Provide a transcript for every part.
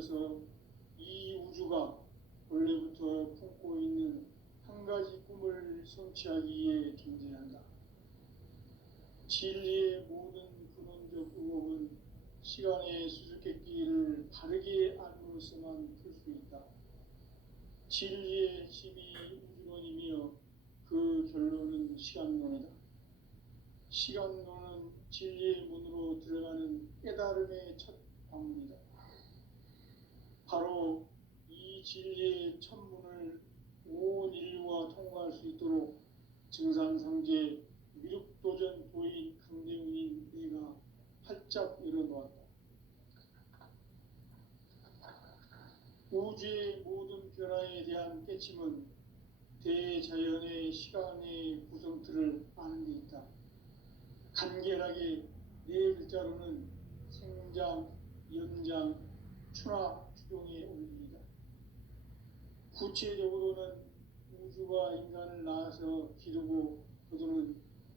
이어서 이 우주가 원래부터 품고 있는 한 가지 꿈을 성취하기 위해 존재한다. 진리의 모든 근원적 의혹은 시간의 수수께끼를 바르게 알므로써만 풀 수 있다. 진리의 핵심이 우주론이며 그 결론은 시간론이다. 시간론은 진리의 문으로 들어가는 깨달음의 첫 방문이다. 바로 이 진리의 첫 문을 온 인류가 통과할 수 있도록 증산상제 미륵도전 도인 강대훈인 내가 활짝 열어놓았다. 우주의 모든 변화에 대한 깨침은 대자연의 시간의 구성틀을 아는 데 있다. 간결하게 네 글자로는 생장, 연장, 추락, 추종의 원리이다. 구체적으로는 우주가 인간을 낳아서 기르고 거두는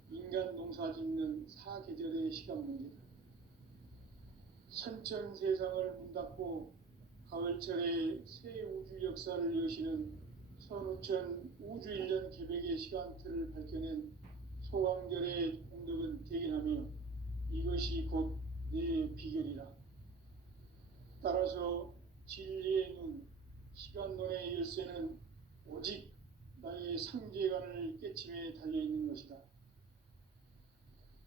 인간 농사 짓는 사계절의 시간 문제다. 선천 세상을 문 닫고 가을철에 새 우주 역사를 여시는 선우천 우주 1년 계획의 시간틀을 밝혀낸 소강절의 공덕은 대견하며 이것이 곧 내 비결이라. 따라서 진리의 눈, 시간론의 열쇠는 오직 나의 상제관을 깨침에 달려있는 것이다.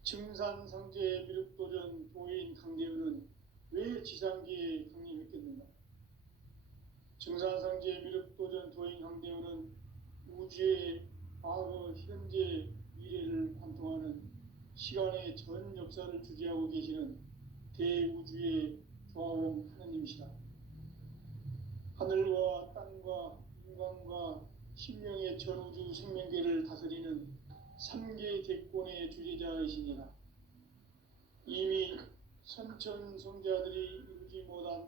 증산상제 미륵도전 도인 강대훈은 왜 지상계에 강림했겠는가? 증산상제 미륵도전 도인 강대훈은 우주의 과거, 현재, 미래를 관통하는 시간의 전 역사를 주재하고 계시는 대우주의 조화원 하느님이시다. 하늘과 땅과 인간과 신명의 전우주 생명계를 다스리는 3계 대권의 주재자이시니라. 이미 선천성자들이 이루지 못한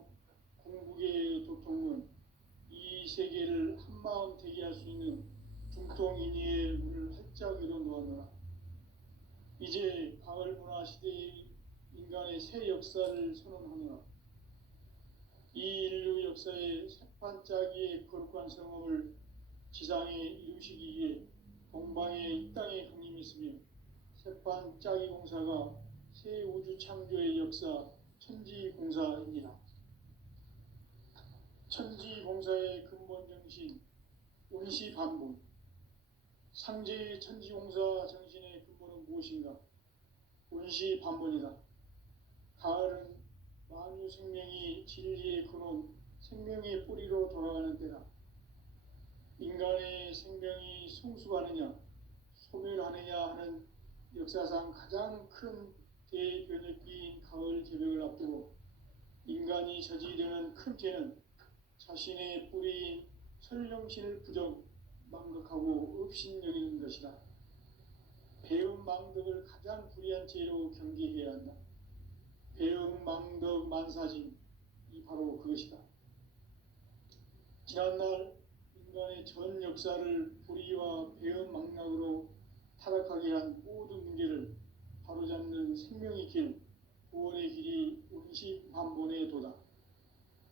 궁극의 도통은 이 세계를 한마음 되게 할 수 있는 중통인의의 문을 활짝 열어놓았노라. 이제 가을 문화 시대의 인간의 새 역사를 선언하노라. 이 인류 역사의 새판짜기의 거룩한 성업을 지상에 이루시기 위해 동방의 이 땅에 강림했으며 새판짜기 공사가 새 우주 창조의 역사 천지공사입니다. 천지공사의 근본 정신 운시반분. 상제의 천지공사 정신의 근본은 무엇인가? 운시반분이다. 가을은 만유 생명이 진리의 근원, 생명의 뿌리로 돌아가는 때다. 인간의 생명이 성숙하느냐, 소멸하느냐 하는 역사상 가장 큰 대변혁기인 가을 개벽을 앞두고 인간이 저지르는 큰 죄는 자신의 뿌리인 설령신을 부정, 망각하고 업신여기는 것이다. 배음 망덕을 가장 불의한 죄로 경계해야 한다. 배음 망덕 만사진, 이 바로 그것이다. 지난날 인간의 전 역사를 불의와 배음 망락으로 타락하게 한 모든 문제를 바로잡는 생명의 길, 구원의 길이 운시반본의 도다.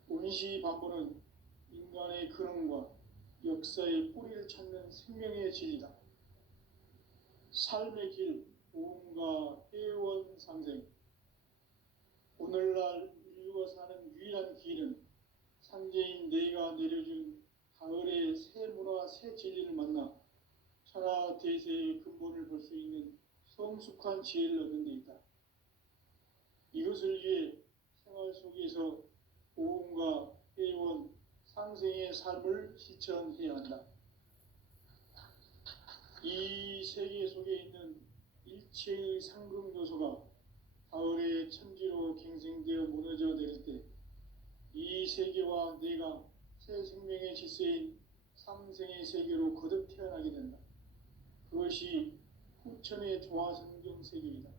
운시반본은 인간의 근원과 역사의 뿌리를 찾는 생명의 진리다. 삶의 길, 보험과 회원 상생. 오늘날 인류가 사는 유일한 길은 상제인 내가 내려준 가을의 새 문화, 새 진리를 만나 천하 대세의 근본을 볼 수 있는 성숙한 지혜를 얻는 데 있다. 이것을 위해 생활 속에서 보험과 회원, 상생의 삶을 실천해야 한다. 이 세계 속에 있는 일체의 상급 요소가 가을의 천지로 갱생되어 무너져 내릴 때 이 세계와 내가 새 생명의 질서인 상생의 세계로 거듭 태어나게 된다. 그것이 후천의 조화성경 세계이다.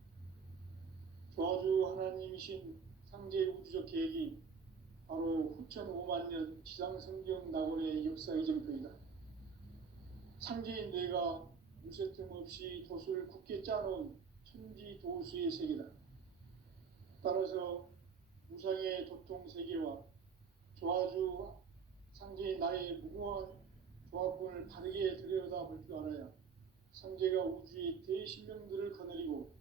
조화주 하나님이신 상제 우주적 계획이 바로 후천 5만 년 지상성경 낙원의 역사 이정표이다. 상제인 내가 무쇠틈 없이 도수를 굳게 짜놓은 천지 도수의 세계다. 따라서 무상의 도통 세계와 조아주 상제인 나의 무궁한 조합군을 바르게 들여다볼 줄 알아야 상제가 우주의 대신명들을 거느리고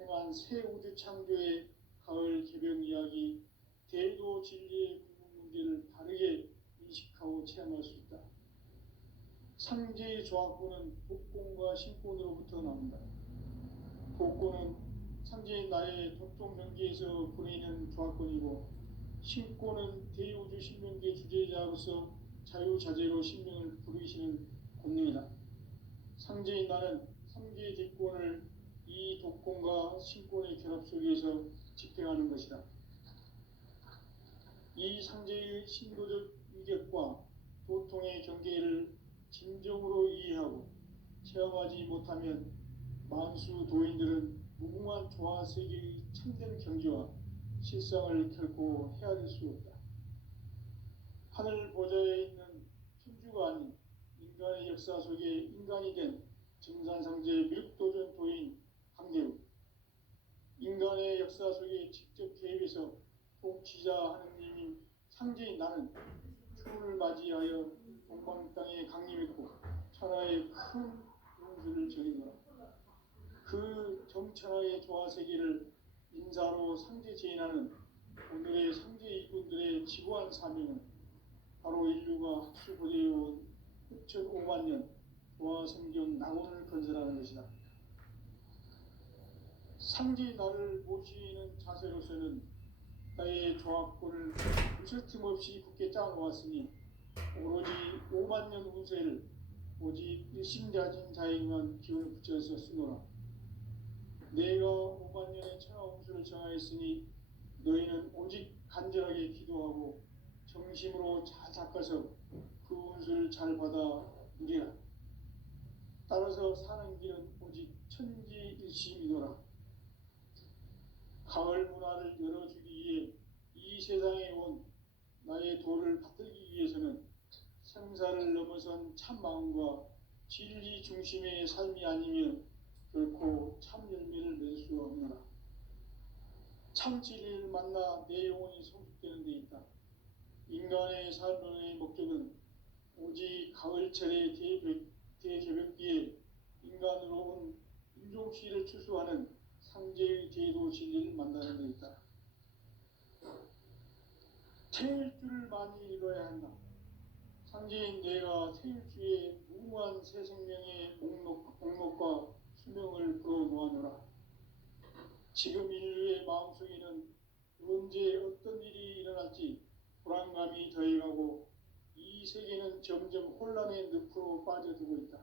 행한 새 우주 창조의 가을 개벽 이야기, 대도 진리의 궁극 문제를 바르게 인식하고 체험할 수 있다. 상제의 조합군은 복권과 신권으로부터 나온다. 복권은 상제인 나의 독종 명기에서 보내는 조합권이고, 신권은 대우주 신명기의 주제자로서 자유자재로 신명을 부르시는 권능이다. 상제인 나는 상제의 대권을 이 독권과 신권의 결합 속에서 집행하는 것이다. 이 상제의 신도적 위격과 도통의 경계를 진정으로 이해하고 체험하지 못하면 만수 도인들은 무궁한 조화 세계의 참된 경지와 실상을 결코 헤아릴 수 없다. 하늘 보좌에 있는 천주가 아닌 인간의 역사 속에 인간이 된 증산상제 밀도전 도인 강대우, 인간의 역사 속에 직접 개입해서 통치자 하느님인 상제인 나는 추운을 맞이하여 동방 땅에 강림했고 천하의 큰 운수를 전이노라. 그 정천하의 조화세계를 인사로 상제 제인하는 오늘의 상제 일꾼들의 지구한 사명은 바로 인류가 학수고대해온 6,500만 년 조화성경 낙원을 건설하는 것이다. 상제인 나를 모시는 자세로서는 나의 조합권을 무쇠틈 없이 굳게 짜놓았으니 오로지 5만 년 운세를 오직 일심자진 자에게만 기운을 붙여서 쓰노라. 내가 5만 년의 천하 운수를 정하였으니 너희는 오직 간절하게 기도하고 정심으로 잘 닦아서 그 운수를 잘 받아 누리라. 따라서 사는 길은 오직 천지일심이노라. 가을 문화를 열어주기 위해 이 세상에 온 나의 도를 받들기 위해서는 생사를 넘어선 참 마음과 진리 중심의 삶이 아니면 결코 참 열매를 맺을 수 없노라. 참 진리를 만나 내 영혼이 성숙되는 데 있다. 인간의 삶의 목적은 오직 가을철의 대개벽기에 인간으로 온 인종시를 추수하는 상제의 제도 진리를 만나는 데 있다. 태일주를 많이 읽어야 한다. 상제인 내가 태일주의 무궁한 새 생명의 목록과 수명을 풀어놓아노라. 지금 인류의 마음속에는 언제 어떤 일이 일어날지 불안감이 더해가고 이 세계는 점점 혼란의 늪으로 빠져들고 있다.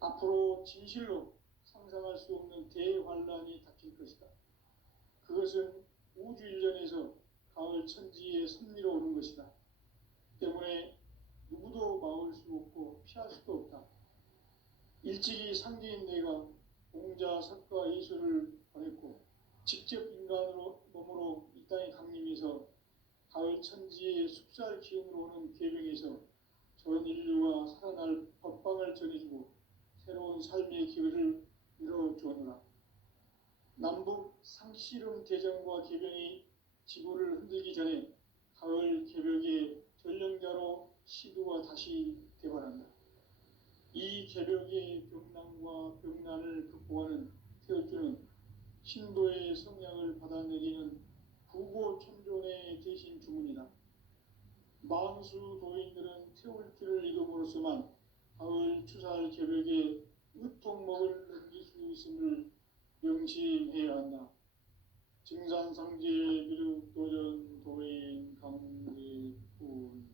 앞으로 진실로 상상할 수 없는 대환란이 닥칠 것이다. 그것은 우주 일련에서 가을 천지에 섭리로 오는 것이다. 때문에 누구도 막을 수 없고 피할 수도 없다. 일찍이 상제인 내가 공자, 석가, 예수를 보냈고 직접 인간으로 몸으로 이 땅에 강림해서 가을 천지의 숲살 기운으로 오는 계명에서 전 인류가 살아날 법방을 전해주고 새로운 삶의 기회를 열어주었노라. 남북 상씨름 대전과 개병이 지구를 흔들기 전에 가을 개벽의 전령자로 시도가 다시 개발한다. 이 개벽의 병난과 병난을 극복하는 태어주는 신도의 성량을 받아내리는 부고천존의 대신 주문이다. 만수 도인들은 태울주를 이름으로서만 가을 추살 개벽에 의통목을 넘길 수 있음을 명심해야 한다. 증산상제 미륵도전 도인 강대군.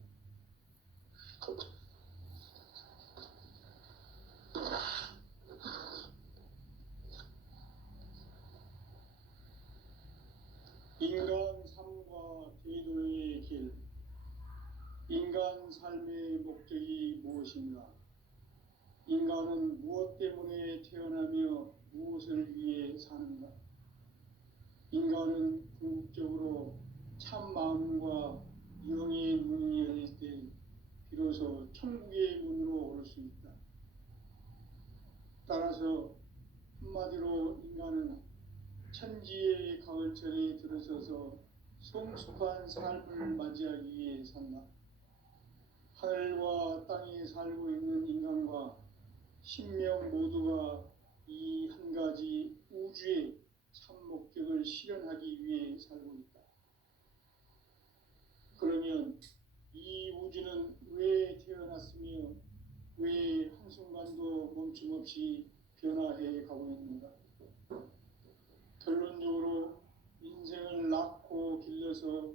인간 삶과 제도의 길. 인간 삶의 목적이 무엇인가? 인간은 무엇 때문에 태어나며 무엇을 위해 사는가? 인간은 궁극적으로 참 마음과 영의 문이 열릴 때 비로소 천국의 문으로 올 수 있다. 따라서 한마디로 인간은 천지의 가을철에 들어서서 성숙한 삶을 맞이하기 위해 산다. 하늘과 땅에 살고 있는 인간과 신명 모두가 이 한 가지 우주의 참 목적을 실현하기 위해 살고 있다. 그러면 이 우주는 왜 태어났으며 왜 한순간도 멈춤없이 변화해 가고 있는가? 결론적으로 인생을 낳고 길러서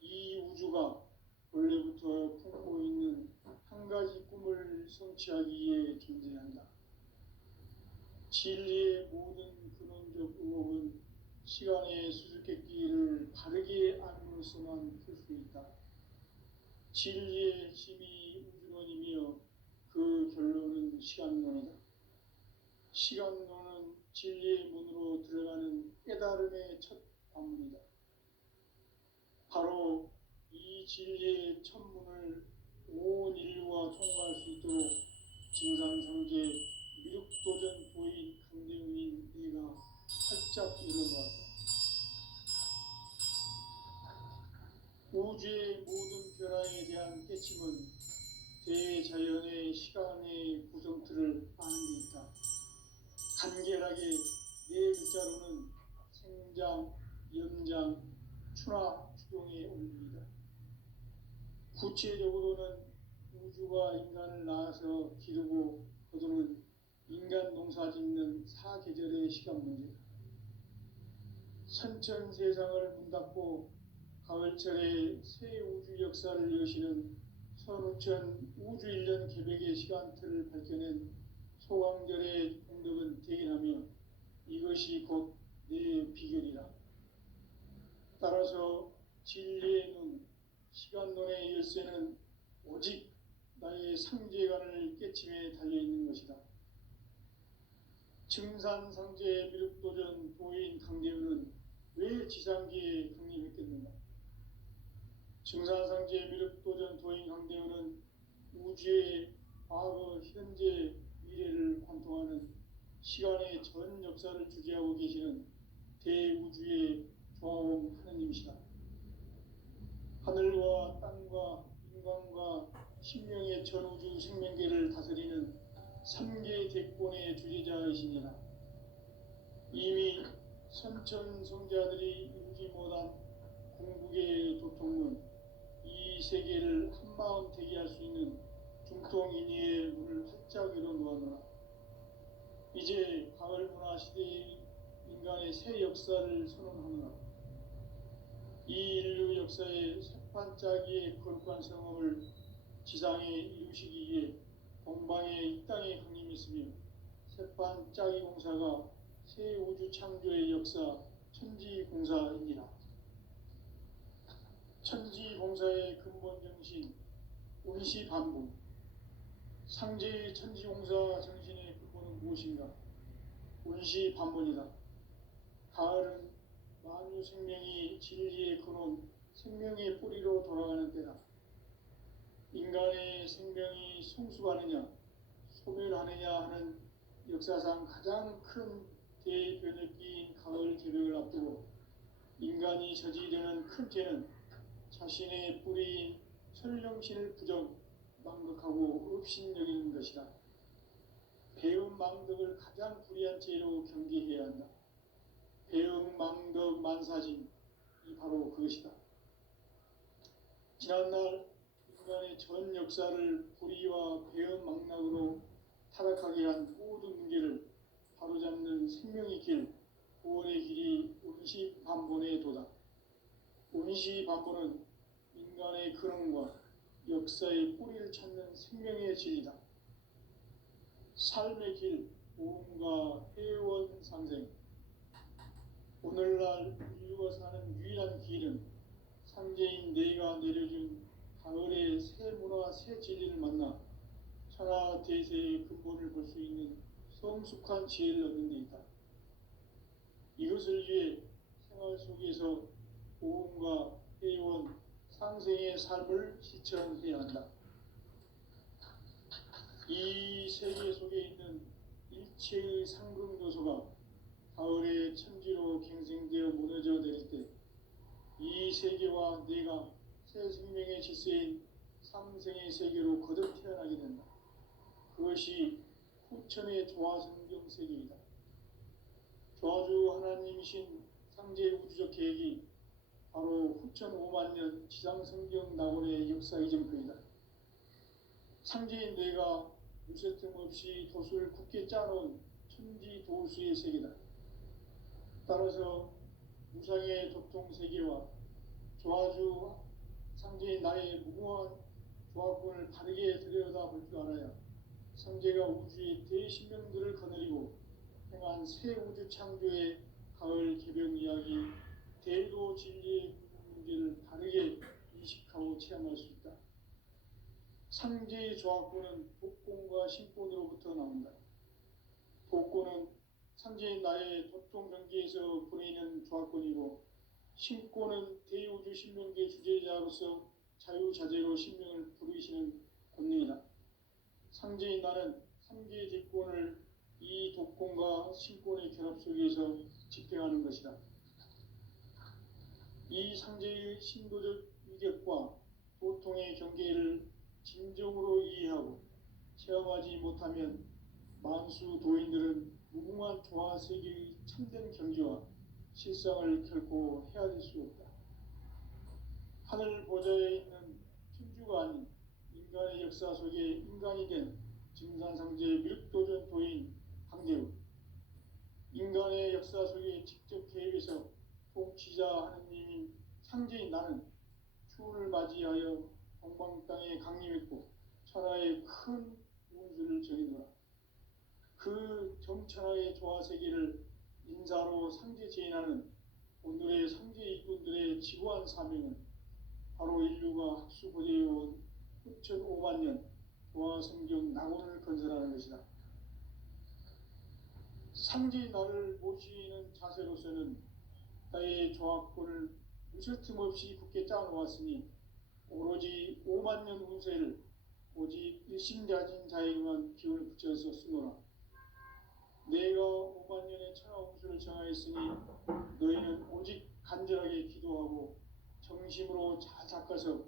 이 우주가 원래부터 품고 있는 한 가지 꿈을 성취하기 위해 존재한다. 진리의 모든 근원적 의혹은 시간의 수수께끼를 바르게 알므로써만 풀 수 있다. 진리의 핵심이 우주론이며 그 결론은 시간론이다. 시간론은 진리의 문으로 들어가는 깨달음의 첫 관문이다. 바로 이 진리의 첫 문을 온 인류가 통과할 수 있도록 증산상제 미륵도전 도인 강대웅인 내가 활짝 열어놓았다. 우주의 모든 변화에 대한 깨침은 대자연의 시간의 구성틀을 아는 데 있다. 간결하게 네 글자로는 생장, 연장, 추나 추동에 올립니다. 구체적으로는 우주가 인간을 낳아서 기르고 거두는 인간 농사 짓는 사계절의 시간 문제다. 선천 세상을 문닫고 가을철에 새 우주 역사를 여시는 선우천 우주 1년 계백의 시간틀을 밝혀낸 소강절의 공덕은 대견하며 이것이 곧 내 비결이라. 따라서 진리의 눈, 시간론의 열쇠는 오직 나의 상제관을 깨침에 달려있는 것이다. 증산상제 미륵도전 도인 강대우는 왜 지상기에 강림했겠는가? 증산상제 미륵도전 도인 강대우는 우주의 과거, 현재, 미래를 관통하는 시간의 전 역사를 주재하고 계시는 대우주의 조화원 하느님이시다. 하늘과 땅과 인간과 신명의 전우주 생명계를 다스리는 3개 대권의 주재자이시니라. 이미 선천성자들이 이루지 못한 궁극의 도통문, 이 세계를 한마음 되게 할 수 있는 중통인의의 문을 활짝 열어놓았노라. 이제 가을 문화 시대의 인간의 새 역사를 선언하노라. 이 인류 역사의 새판짜기의 거룩한 성업을 지상에 이루시기 위해 동방의 이 땅에 강림했으며 새판짜기 공사가 새 우주 창조의 역사 천지공사이니라. 천지공사의 근본 정신 운시반복. 상제의 천지공사 정신의 근본은 무엇인가? 운시반복이다. 가을은 만유 생명이 진리의 근원, 생명의 뿌리로 돌아가는 때다. 인간의 생명이 성숙하느냐, 소멸하느냐 하는 역사상 가장 큰 대변혁기인 가을 개벽을 앞두고 인간이 저지르는 큰 죄는 자신의 뿌리인 설령신을 부정, 망극하고 업신여기는 것이다. 배움 망덕을 가장 불의한 죄로 경계해야 한다. 배움 망덕 만사진, 이 바로 그것이다. 지난날 인간의 전 역사를 불의와 배움 망락으로 타락하게 한 모든 문제를 바로잡는 생명의 길, 구원의 길이 운시반본의 도다. 운시반본은 인간의 근원과 역사의 뿌리를 찾는 생명의 진리다. 삶의 길, 오음과 회원 상생. 오늘날 인류가 사는 유일한 길은 상제인 내가 내려준 가을의 새 문화, 새 진리를 만나 천하 대세의 근본을 볼 수 있는 성숙한 지혜를 얻는 데 있다. 이것을 위해 생활 속에서 오음과 회원, 상생의 삶을 실천해야 한다. 이 세계 속에 있는 일체의 상금 요소가 가을의 천지로 갱생되어 무너져 내릴 때 이 세계와 내가 새 생명의 질서인 삼생의 세계로 거듭 태어나게 된다. 그것이 후천의 조화성경 세계이다. 조화주 하나님이신 상제의 우주적 계획이 바로 후천 5만 년 지상성경 낙원의 역사 이전표이다. 상제인 내가 무쇠 틈 없이 도수를 굳게 짜놓은 천지 도수의 세계다. 따라서 무상의 도통 세계와 조화주 상제인 나의 무궁한 조화권을 바르게 들여다볼 줄 알아야 상제가 우주의 대신명들을 거느리고 행한 새 우주 창조의 가을 개벽 이야기, 대도 진리의 문제를 바르게 인식하고 체험할 수 있다. 상제의 조화권은 복권과 신권으로부터 나온다. 복권은 상제인 나의 도통 경계에서 보내는 조화권이고, 신권은 대우주 신명계 주제자로서 자유자재로 신명을 부르시는 권능이다. 상제인 나는 3개의 대권을 이 독권과 신권의 결합 속에서 집행하는 것이다. 이 상제의 신도적 위격과 도통의 경계를 진정으로 이해하고 체험하지 못하면 만수 도인들은 무궁한 조화 세계의 참된 경지와 실상을 결코 헤아릴 수 없다. 하늘 보좌에 있는 천주가 아닌 인간의 역사 속에 인간이 된 증산상제 미륵도전 도인 강대우, 인간의 역사 속에 직접 개입해서 통치자 하느님인 상제인 나는 추운을 맞이하여 동방 땅에 강림했고 천하의 큰 운수를 정해노라. 그 정천하의 조화세계를 인사로 상제 제인하는 오늘의 상제 일꾼들의 지구한 사명은 바로 인류가 학수고대해온 후천 5만 년 조화성경 낙원을 건설하는 것이다. 상제인 나를 모시는 자세로서는 나의 조화권을 무쇠틈 없이 굳게 짜놓았으니 오로지 5만 년 운세를 오직 일심가진 자에게만 기운을 붙여서 쓰노라. 내가 5만 년의 천하 운수를 정하였으니 너희는 오직 간절하게 기도하고 정심으로 잘 닦아서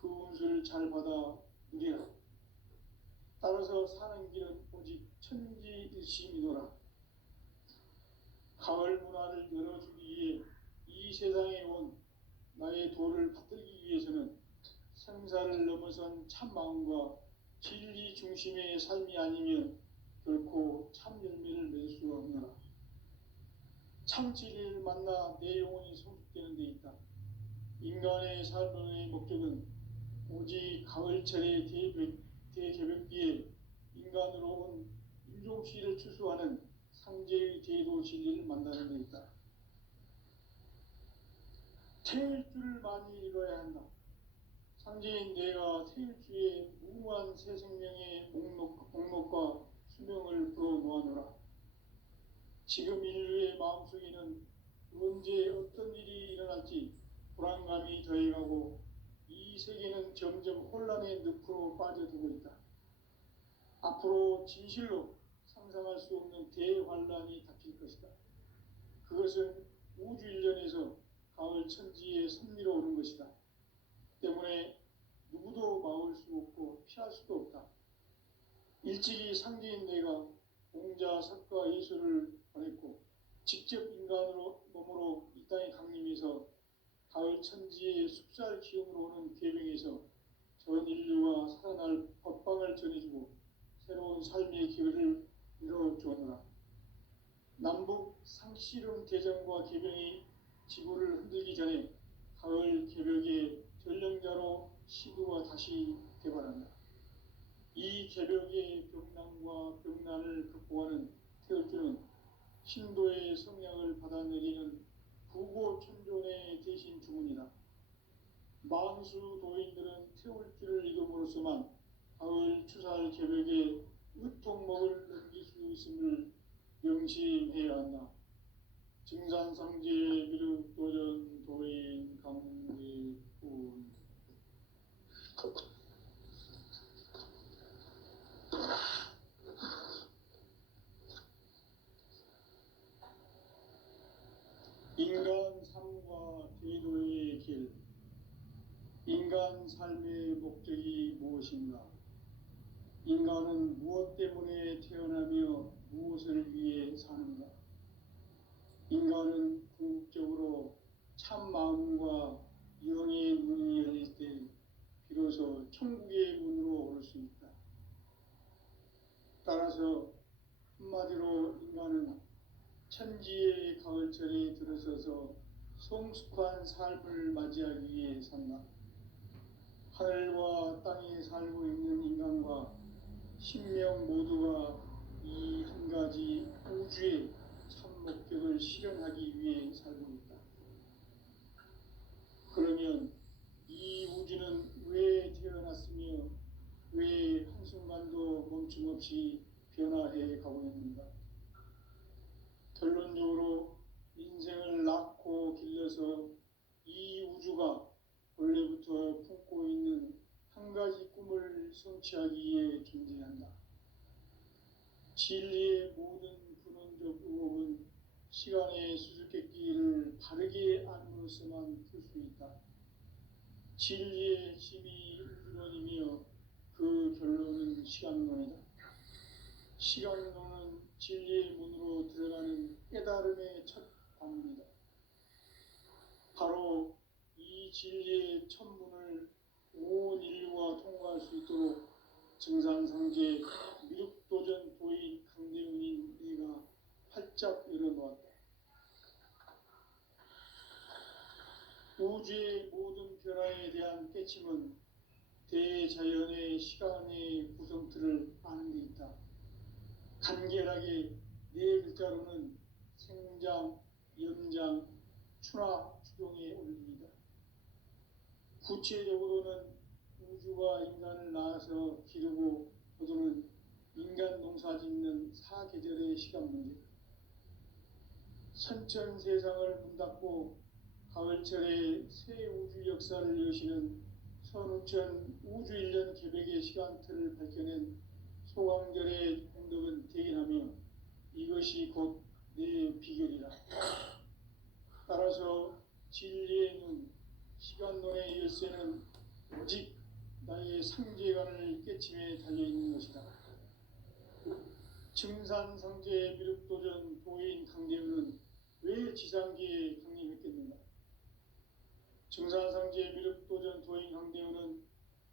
그 운수를 잘 받아 누리라. 따라서 사는 길은 오직 천지일심이노라. 가을 문화를 열어주기 위해 이 세상에 온 나의 도를 받들기 위해서는 생사를 넘어선 참 마음과 진리 중심의 삶이 아니면 결코 참 열매를 맺을 수가 없노라. 참 진리를 만나 내 영혼이 성숙되는 데 있다. 인간의 삶의 목적은 오직 가을철의 대개벽기에 인간으로 온 인종시를 추수하는 상제의 대도 진리를 만나는 데 있다. 태일주를 많이 읽어야 한다. 상제인 내가 태일주의 무궁한 새 생명의 목록과 수명을 불어놓아노라. 지금 인류의 마음속에는 언제 어떤 일이 일어날지 불안감이 더해가고 이 세계는 점점 혼란의 늪으로 빠져들고 있다. 앞으로 진실로 상상할 수 없는 대환란이 닥칠 것이다. 그것은 우주 일련에서 가을 천지의 섭리로 오는 것이다. 때문에 누구도 막을 수 없고 피할 수도 없다. 일찍이 상제인 내가 공자, 석가, 예수를 보냈고 직접 인간으로 몸으로 이 땅에 강림해서 가을 천지의 숲살 기운으로 오는 계명에서 전 인류가 살아날 법방을 전해주고 새로운 삶의 기회를 이뤄주었노라. 남북 상씨름 대전과 개병이 지구를 흔들기 전에 가을 개벽의 전령자로 시구가 다시 개발한다. 이 개벽의 병난과 병난을 극복하는 태울주는 신도의 성량을 받아내리는 부고천존의 대신 주문이다. 만수 도인들은 태울주를 읽음으로써만 가을 추살 개벽에 으통목을 넘길 수 있음을 명심해야 한다. 증산상제 미륵도전 도인 강대훈. 인간 삶과 제도의 인간 삶의 목적이 무엇인가? 인간은 무엇 때문에 태어나며 무엇을 위해 사는가? 인간은 궁극적으로 참 마음과 영의 문이 열릴 때 비로소 천국의 문으로 올 수 있다. 따라서 한마디로 인간은 천지의 가을철에 들어서서 성숙한 삶을 맞이하기 위해 산다. 하늘과 땅에 살고 있는 인간과 신명 모두가 이 한 가지 우주의 참 목적을 실현하기 위해 살고 있다. 그러면 이 우주는 왜 태어났으며 왜 한순간도 멈춤없이 변화해 가고 있는가? 결론적으로 인생을 낳고 길러서 이 우주가 원래부터 품고 있는 한 가지 꿈을 성취하기 위해 존재한다. 진리의 모든 근원적 의혹은 시간의 수수께끼를 바르게 안으로서만 풀 수 있다. 진리의 핵심이 우주론이며 그 결론은 시간론이다. 시간론은 진리의 문으로 들어가는 깨달음의 첫 관문이다. 바로 이 진리의 첫 문을 온 인류가 통과할 수 있도록 증산상제 미륵도전 도인 강대훈인 내가 활짝 열어놓았다. 우주의 모든 변화에 대한 깨침은 대자연의 시간의 구성틀을 아는 데 있다. 간결하게 네 글자로는 생장, 연장, 추나 추동의 원리이다. 구체적으로는 우주가 인간을 낳아서 기르고 거두는 인간 농사 짓는 사계절의 시간 문제. 선천 세상을 문 닫고 가을철에 새 우주 역사를 여시는 선우천 우주 1년 계백의 시간틀을 밝혀낸 소강절의 공덕은 대견하며 이것이 곧 내 비결이라. 따라서 진리의 눈, 시간론의 열쇠는 오직 나의 상제관을 깨침에 달려있는 것이다. 증산상제 미륵도전 도인 강대훈은 왜 지상기에 강림했겠는가? 증산상제 미륵도전 도인 강대훈은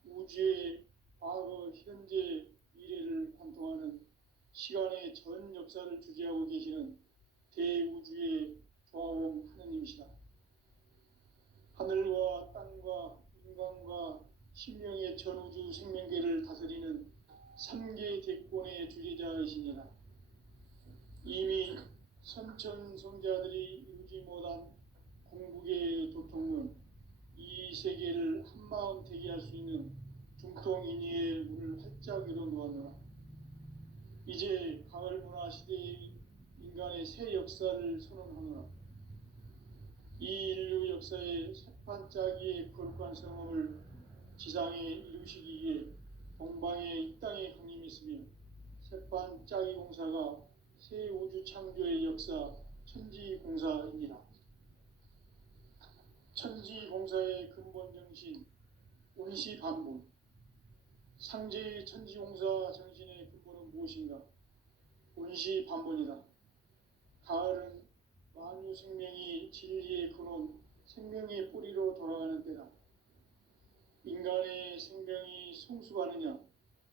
우주의 과거, 현재, 미래를 관통하는 시간의 전 역사를 주재하고 계시는 대우주의 조화원 하느님이시다. 하늘과 땅과 인간과 신명의 전우주 생명계를 다스리는 3개 대권의 주재자이시니라. 이미 선천성자들이 이루지 못한 궁극의 도통은 이 세계를 한마음 되게 할 수 있는 중통인의의 문을 활짝 열어놓았노라. 이제 가을 문화 시대의 인간의 새 역사를 선언하노라. 이 인류 역사의 새판짜기의 거룩한 성험을 지상에 이루시기 위해 동방의 이 땅에 강림했으며 새판짜기 공사가 새 우주 창조의 역사 천지공사이니라. 천지공사의 근본 정신 운시반본. 상제의 천지공사 정신의 근본은 무엇인가? 운시반본이다. 가을은 만유 생명이 진리의 근원, 생명의 뿌리로 돌아가는 때다. 인간의 생명이 성숙하느냐,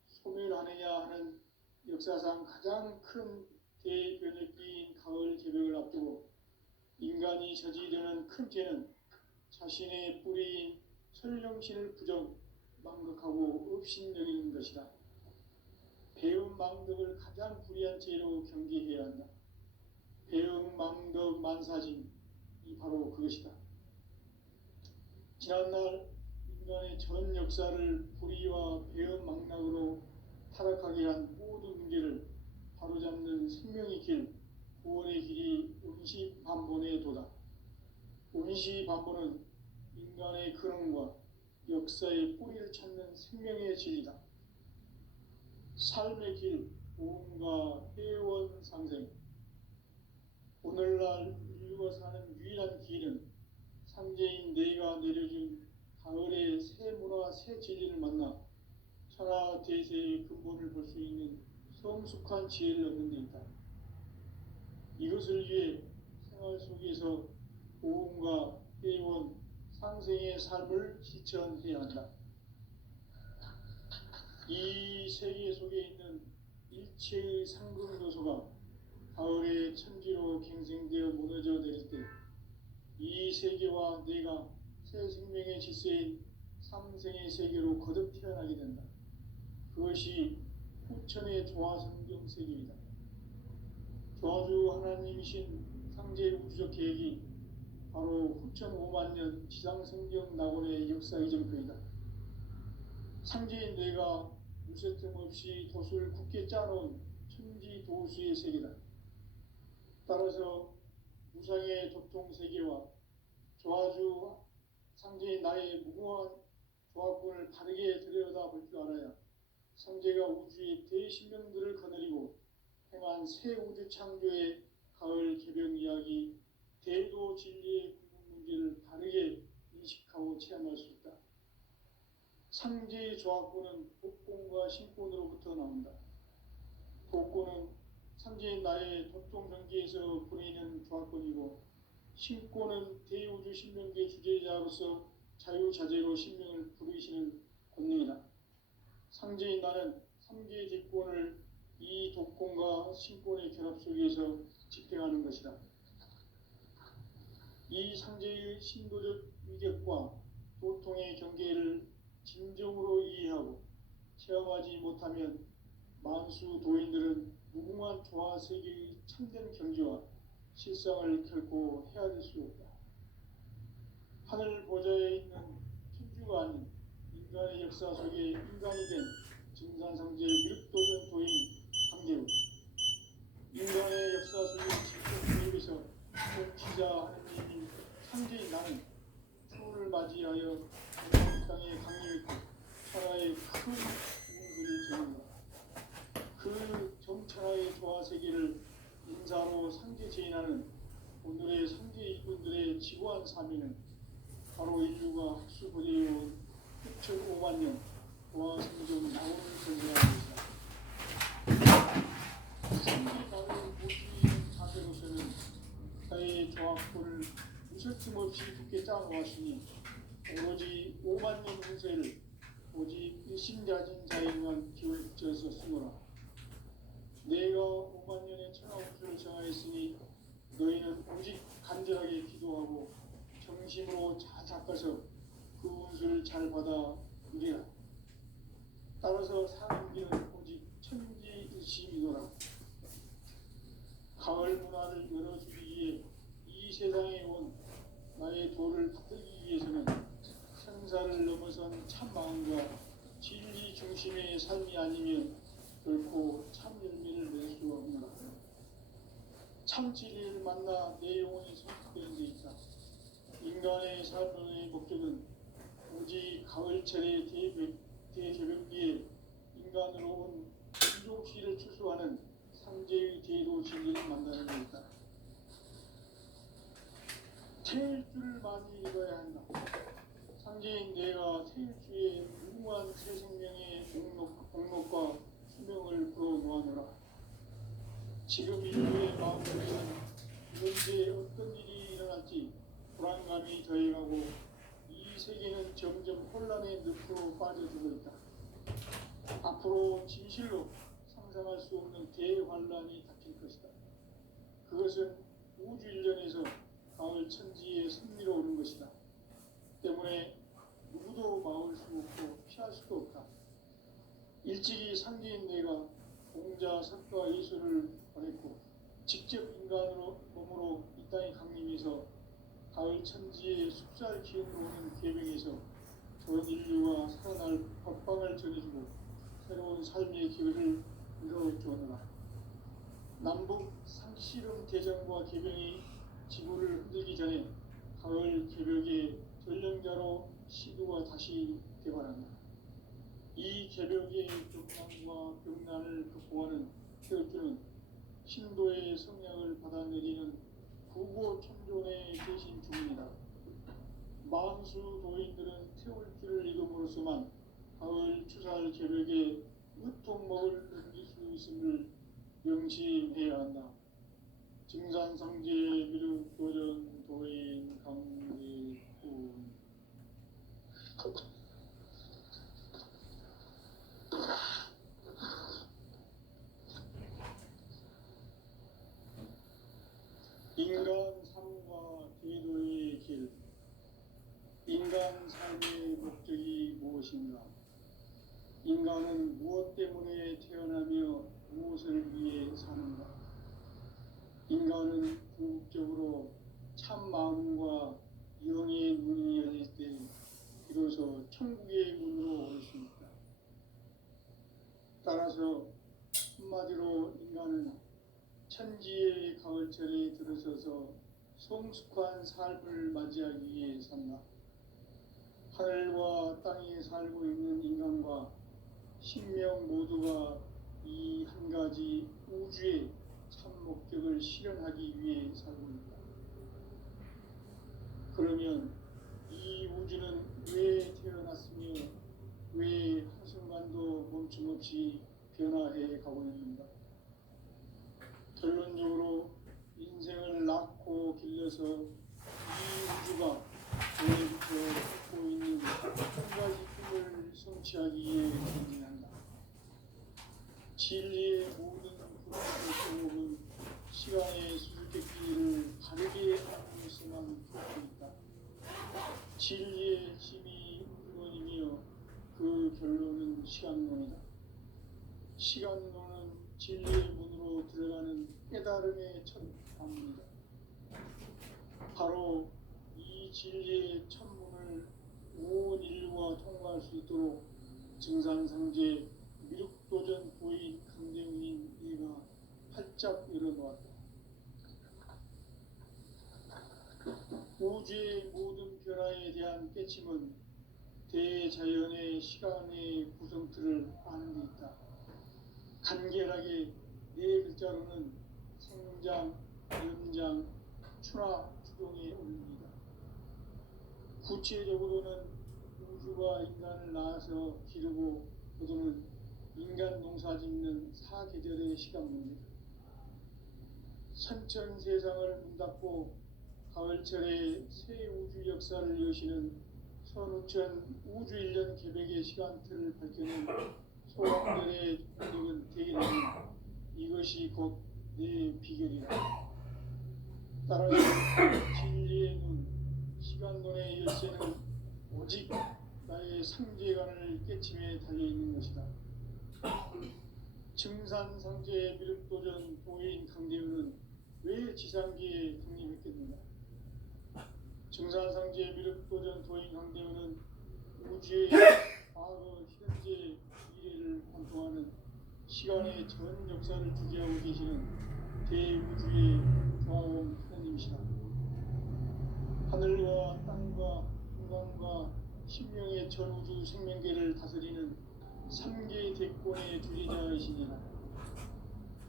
소멸하느냐 하는 역사상 가장 큰 대변혁기인 가을 개벽을 앞두고 인간이 저지르는 큰 죄는 자신의 뿌리인 설령신을 망각하고 업신여기는 것이다. 배움 망덕을 가장 불의한 죄로 경계해야 한다. 배움 망덕 만사짐이 바로 그것이다. 지난날 인간의 전 역사를 불의와 배움 망락으로 타락하게 한 모든 문제를 바로잡는 생명의 길, 구원의 길이 운시반본의 도다. 운시반본은 인간의 근원과 역사의 뿌리를 찾는 생명의 진리다. 삶의 길, 보험과 회원 상생. 오늘날 인류가 사는 유일한 길은 상제인 내가 내려준 가을의 새 새 진리를 만나 천하 대세의 근본을 볼 수 있는 성숙한 지혜를 얻는 데 있다. 이것을 위해 생활 속에서 보험과 회원, 상생의 삶을 실천해야 한다. 이 세계 속에 있는 일체의 상금 요소가 가을의 천지로 갱생되어 무너져 내릴 때 이 세계와 내가 새 생명의 질서인 삼생의 세계로 거듭 태어나게 된다. 그것이 후천의 조화성경 세계이다. 조화주 하나님이신 상제 우주적 계획이 바로 후천 5만 년 지상성경 낙원의 역사 이전표이다. 상제인 내가 무쇠 틈 없이 돛을 굳게 짜놓은 천지 도수의 세계다. 따라서 무상의 도통세계와 조화주 상제인 나의 무궁한 조합군을 바르게 들여다볼 줄 알아야 상제가 우주의 대신명들을 거느리고 행한 새 우주 창조의 가을 개병 이야기, 대도 진리의 구분 문제를 바르게 인식하고 체험할 수 있다. 상제의 조합군은 독공과 신권으로부터 나온다. 독권은 상제인 나의 도통전기에서 보내는 조합권이고, 신권은 대우주 신명계 주제자로서 자유자재로 신명을 부르시는 권능이다. 상제인 나는 삼계의 대권을 이 독권과 신권의 결합 속에서 집행하는 것이다. 이 상제의 신도적 위격과 도통의 경계를 진정으로 이해하고 체험하지 못하면 만수 도인들은 무궁한 조화 세계의 참된 경지와 실상을 결코 헤아릴 수 없다. 하늘 보좌에 있는 천주가 아닌 인간의 역사 속에 인간이 된 증산상제 미륵도전 도인 강재우, 인간의 역사 속에 직접 개입해서 통치자 하느님인 상제인 나는 추후를 맞이하여 땅에 강림했고 천하의 큰 운수를 전한다. 그 정천하의 조화 세계를 인사로 상제 제인하는 오늘의 상제 이분들의 지고한 사미는 바로 인류가 학수고대해온 6,500만 년 조화 성경 나오는 전쟁하고 있다. 상제 나를 모시는 자세로서는 나의 조합권을 무쇠 틈 없이 굳게 짜놓았으니 오로지 5만 년 운세를 오직 일심자진 자에만 기울여 쓰노라. 내가 5만 년의 천하 운수를 정하였으니 너희는 오직 간절하게 기도하고 정심으로 잘 닦아서 그 운수를 잘 받아 누리라. 따라서 사는 길은 오직 천지일심이노라. 가을 문화를 열어주기 위해 이 세상에 온 나의 도를 받들기 위해서는 생사를 넘어선 참 마음과 진리 중심의 삶이 아니면 결코 참 열매를 낼 수 없노라. 참 진리를 만나 내 영혼이 성숙되는 데 있다. 인간의 삶의 목적은 오직 가을철의 대개벽기에 인간으로 온 인종시를 추수하는 상제의 대도 진리를 만나는 데 있다. 태일주를 많이 읽어야 한다. 상제인 내가 태일주의 무궁한 새 생명의 목록과 수명을 불어놓아노라. 지금 인류의 마음속에는 언제 어떤 일이 일어날지 불안감이 더해가고 이 세계는 점점 혼란의 늪으로 빠져들고 있다. 앞으로 진실로 상상할 수 없는 대환란이 닥칠 것이다. 그것은 우주 일련에서 가을 천지의 승리로 오는 것이다. 때문에 누구도 막을 수 없고 피할 수도 없다. 일찍이 상제인 내가 공자, 석가, 예수를 보냈고 직접 인간으로 몸으로 이 땅에 강림해서 가을 천지의 숲살 기운으로 오는 계명에서 전 인류가 살아날 법방을 전해주고 새로운 삶의 기회를 이뤄주었노라. 남북 상씨름 대전과 개병이 지구를 흔들기 전에 가을 개벽의 전령자로 시도가 다시 개발한다. 이 개벽의 경난과 병난을 극복하는 태엽주는 신도의 성량을 받아내리는 구고 천존의 대신 주문이다. 만수 도인들은 태울주를 이름으로 인간으로서만 가을 추살 개벽에 으통먹을 넘길 수 있음을 명심해야 한다. 증산상제 미륵 도전 도인 강대군. 인간 삶과 대도의 길. 인간 삶의 목적이 무엇인가? 인간은 무엇 때문에 태어나며 무엇을 위해 사는가? 인간은 궁극적으로 참 마음과 영의 문이 열릴 때 비로소 천국의 문으로 올 수 있다. 따라서 한마디로 인간은 천지의 가을철에 들어서서 성숙한 삶을 맞이하기 위해 산다. 하늘과 땅에 살고 있는 인간과 신명 모두가 이 한 가지 우주의 참 목적을 실현하기 위해 살고 있다. 그러면 이 우주는 왜 태어났으며 왜 한순간도 멈춤없이 변화해 가고 있는가? 결론적으로 인생을 낳고 길러서 이 우주가 오늘부터 갖고 있는 한 가지 꿈을 성취하기 위해 전진한다. 진리의 모든 구원의 시간의 수수께끼를 바르게 알면서만 풀고 있다. 진리의 힘이 근원이며 그 결론은 시간론이다. 시간론은 진리의 문으로 들어가는 깨달음의 첫 관문이다. 바로 이 진리의 첫문을 온 인류가 통과할 수 있도록 증산상제 미륵도전 보인 강대훈인 이가 활짝 열어놓았다. 우주의 모든 변화에 대한 깨침은 대자연의 시간의 구성틀을 아는 데 있다. 간결하게 네 글자로는 생장, 연장, 추나 추동에 올립니다. 구체적으로는 우주가 인간을 낳아서 기르고 거두는 인간 농사 짓는 사계절의 시간입니다. 선천 세상을 문 닫고 가을철에 새 우주 역사를 여시는 선우천 우주 1년 개벽의 시간틀을 밝혀낸 소왕들의 공덕은 대기라니 이것이 곧 내 비결이다. 따라서 진리의 눈, 시간론의 열쇠는 오직 나의 상제관을 깨침에 달려있는 것이다. 증산상제 미륵도전 보인 강대훈은 왜 지상기에 강림했겠는가? 증산상제 미륵도전 도인 강대훈은 우주의 과거, 현재, 미래를 관통하는 시간의 전 역사를 주재하고 계시는 대우주의 경험 하나님이시다. 하늘과 땅과 인간과 신명의 전우주 생명계를 다스리는 3개 대권의 주제자이시니라.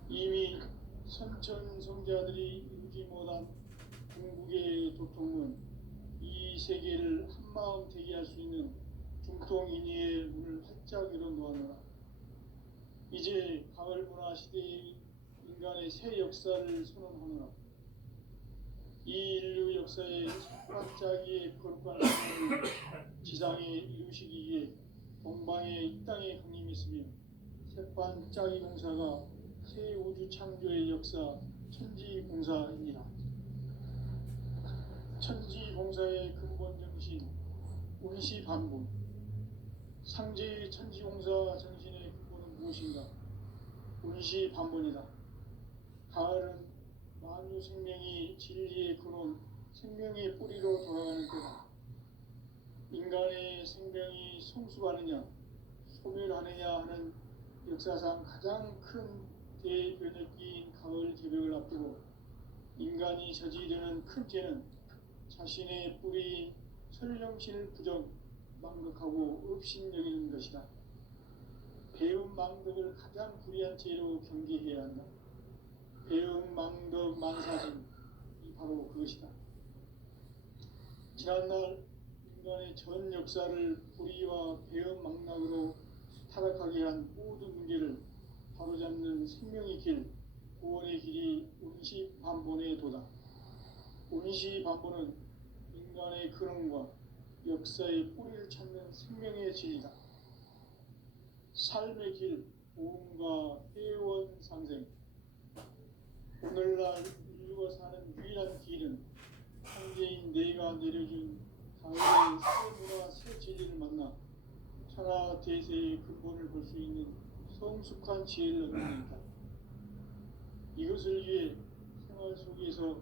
이미 선천성자들이 이루지 못한 궁극의 도통은 이 세계를 한마음 되게 할 수 있는 중통인의의 문을 활짝 열어놓았노라. 이제 가을 문화 시대의 인간의 새 역사를 선언하노라. 이 인류 역사의 첫 반짝이의 거룩한 삶을 지상에 이루시기 위해 동방에 이 땅에 강림했으며 새반짝이 공사가 새 우주 창조의 역사 천지공사이니라. 천지공사의 근본 정신 운시반본. 상제의 천지공사 정신의 근본은 무엇인가? 운시반본이다. 가을은 만유 생명이 진리의 근원, 생명의 뿌리로 돌아가는 때다. 인간의 생명이 성숙하느냐, 소멸하느냐 하는 역사상 가장 큰 대변혁기인 가을 개벽을 앞두고 인간이 저지르는 큰 죄는 자신의 뿌리인 설령신을 부정, 망덕하고 업신여기는 것이다. 배움 망덕을 가장 불의한 죄로 경계해야 한다. 배움 망덕 만사진이 바로 그것이다. 지난날 인간의 전 역사를 불의와 생명의 길, 구원의 길이 운시반본에 도다. 운시반본은 인간의 근원과 역사의 뿌리를 찾는 생명의 진리다. 삶의 길, 보험과 회원 상생. 오늘날 인류가 사는 유일한 길은 창제인 내가 내려준 가을의 새 문화 새 진리를 만나 천하 대세의 근본을 볼 수 있는 성숙한 지혜를 얻는 것이다. 이것을 위해 생활 속에서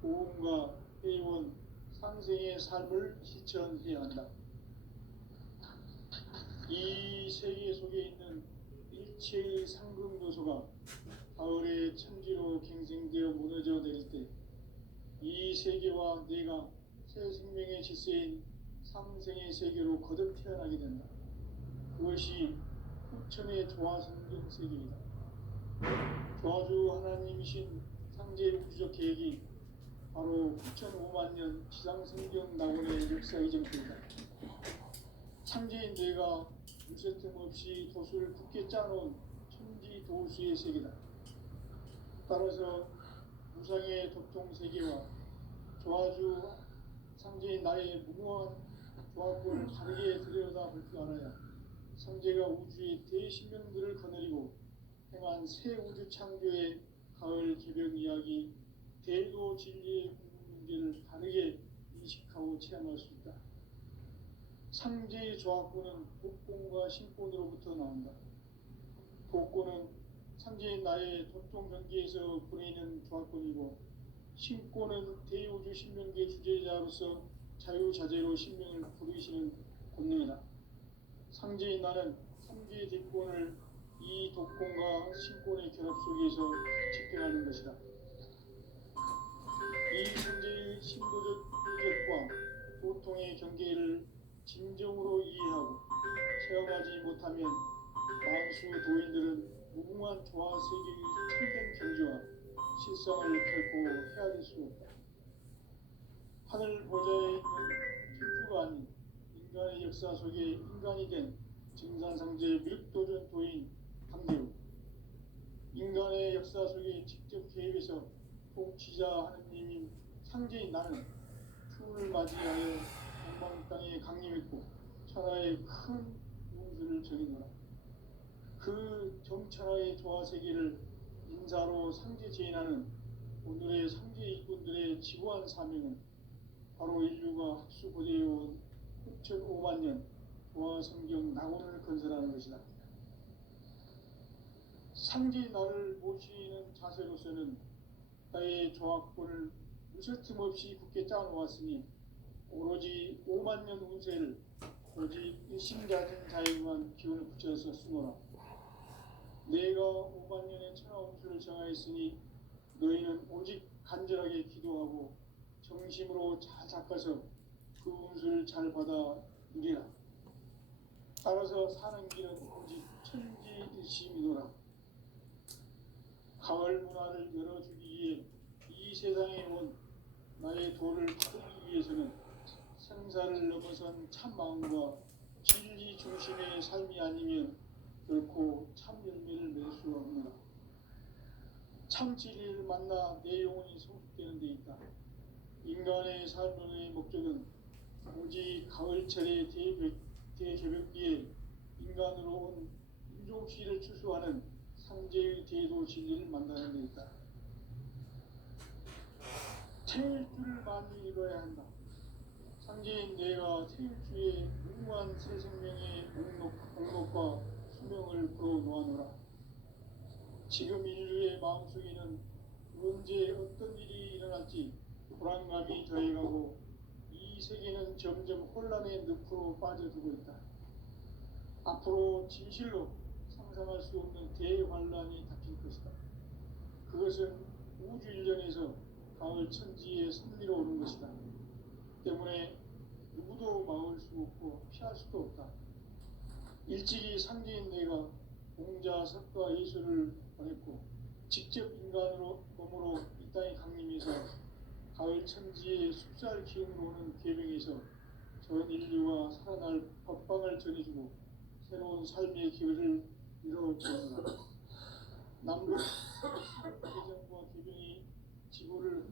보험과 회원, 상생의 삶을 실천해야 한다. 이 세계 속에 있는 일체의 상금 요소가 가을의 천지로 갱생되어 무너져 내릴 때 이 세계와 내가 새 생명의 질서인 상생의 세계로 거듭 태어나게 된다. 그것이 후천의 조화성경 세계이다. 조화주 하나님이신 창제 우주적 계획이 바로 9,5만 년 지상성경 낙원의 역사 이정표이다. 창제인 내가 물새틈 없이 도수를 굳게 짜놓은 천지 도수의 세계다. 따라서 무상의 도통 세계와 조화주 창제인 나의 무모한 조화권을 다르게 들여다볼 줄 알아야 창제가 우주의 대신명들을 거느리고 행한 새 우주 창조의 가을 개벽 이야기, 대도 진리의 궁극 문제를 다르게 인식하고 체험할 수 있다. 창제의 조화권은 복권과 신권으로부터 나온다. 복권은 창제인 나의 도통 경계에서 보내는 조화권이고, 신권은 대우주 신명계 주제자로서 자유자재로 신명을 부르시는 권능이다. 창제인 나는 창제의 대권을 이 독권과 신권의 결합 속에서 집행하는 것이다. 이 현재의 신도적 의격과 보통의 경계를 진정으로 이해하고 체험하지 못하면 만수 도인들은 무궁한 조화 세계의 참된 경지와 실상을 결코 헤아릴 수 없다. 하늘 보좌에 있는 천주가 아닌 인간의 역사 속에 인간이 된 증산상제 밀도전 도인 강대우, 인간의 역사 속에 직접 개입해서 통치자 하느님인 창제인 나는 추운을 맞이하여 동방 땅에 강림했고 천하의 큰 운수를 정해놓아 그 정천하의 조화 세계를 인사로 상제 제인하는 오늘의 상제 일꾼들의 지구한 사명은 바로 인류가 학수고대해온 9,5만 년 조화 성경 낙원을 건설하는 것이다. 상제 나를 모시는 자세로서는 나의 조화권을 무쇠틈 없이 굳게 짜놓았으니 오로지 5만 년 운세를 오직 일심자진 자에게만 기운을 붙여서 쓰노라. 내가 5만 년의 천하 운수를 정하였으니 너희는 오직 간절하게 기도하고 정심으로 잘 닦아서 그 운수를 잘 받아 누리라. 따라서 사는 길은 오직 천지일심이노라. 가을 문화를 열어주기 위해 이 세상에 온 나의 도를 받기 위해서는 생사를 넘어선 참마음과 진리 중심의 삶이 아니면 결코 참 열매를 맺을 수 없느라. 참 진리를 만나 내 영혼이 성숙되는 데 있다. 인간의 삶의 목적은 오직 가을철의 대개벽기에 인간으로 온 인종시를 추수하는 상제의 대도 진리를 만나는 데 있다. 태일주를 많이 이뤄야 한다. 상제인 내가 태일주의 무궁한 새 생명의 목록과 수명을 풀어놓아노라. 지금 인류의 마음속에는 언제 어떤 일이 일어날지 불안감이 더해가고 이 세계는 점점 혼란의 늪으로 빠져들고 있다. 앞으로 진실로 상상할 수 없는 대환란이 닥칠 것이다. 그것은 우주 일련에서 가을 천지에 선미로 오는 것이다. 때문에 누구도 막을 수 없고 피할 수도 없다. 일찍이 상제인 내가 공자, 석가, 예수를 보냈고 직접 인간으로 몸으로 이 땅에 강림해서 가을 천지의 숲살 기운으로 오는 계명에서 전 인류가 살아날 법방을 전해주고 새로운 삶의 기회를 이뤄보느라. 남북 개정과 개병이 지구를